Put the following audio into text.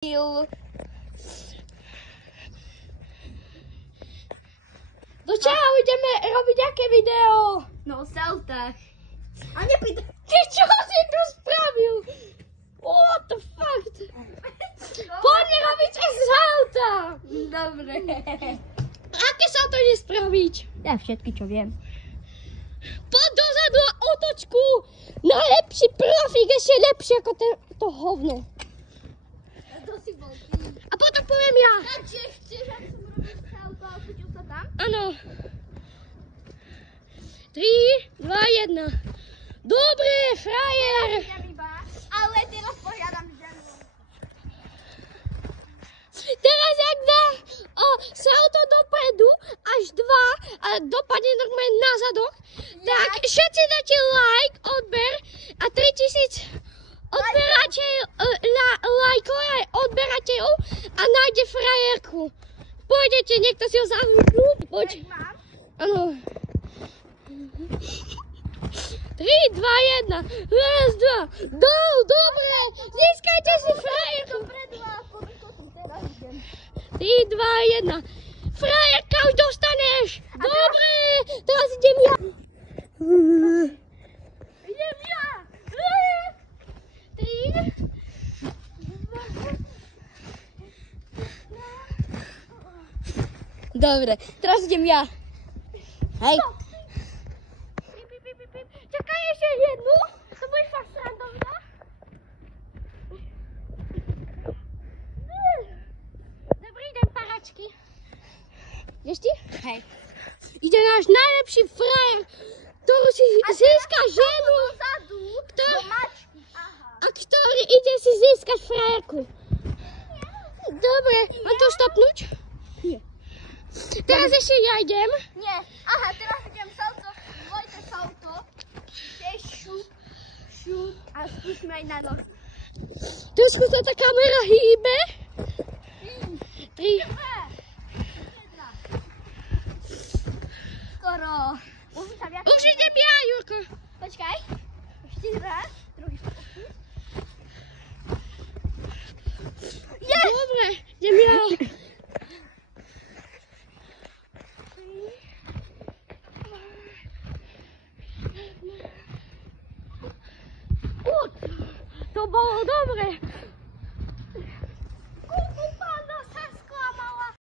Do čau, ideme robiť aké video? No, saltách. A nepýtaj. Ty čo si tu spravil? What the fuck? Poďme robiť salta. Dobre. Aké salto ide spraviť? Ja všetky, čo viem. Poď dozadu a otočku. Najlepší profík, ešte lepšie ako to hovno. To si bol ty. A potom poviem ja. Takže chceš, aby som robil salto a chodil sa tam? Áno. 3, 2, 1. Dobre, frajer. Ale teraz požiadam ženu. Teraz jak dá salto dopredu, až 2 a dopadne normálne na zadok, tak všetci dáte like, odber a 3000 lajkov aj odberateľov a nájde frajerku. Pôjdete, niekto si ho zavúknú. Poď. Áno. 3, 2, 1. Raz, 2. Dol, dobre. Získajte si frajerku. 3, 2, 1. Frajerka už dostaneš. Dobre. Teraz idem ja. Idem ja. 3. Dobre, teraz idem ja. Hej. Čakaj ešte jednu. To bude fakt srandovná. Dobrý deň, paračky. Ideš ty? Hej. Ide náš najlepší frajer, ktorý si získa ženu. A ktorý ide si získať frajerku. Dobre, mám to stopnúť? Nie. Teraz ešte ja idem. Nie. Aha, teraz idem salto. Dvojte salto. Tiež šut. A skúsme aj na nohy. Trošku sa tá kamera hýbe. 3. Skoro. Už idem ja, Jurko. Počkaj. Ešte raz. Druhý stopnúť. Dobre, idem ja. To bolo dobre.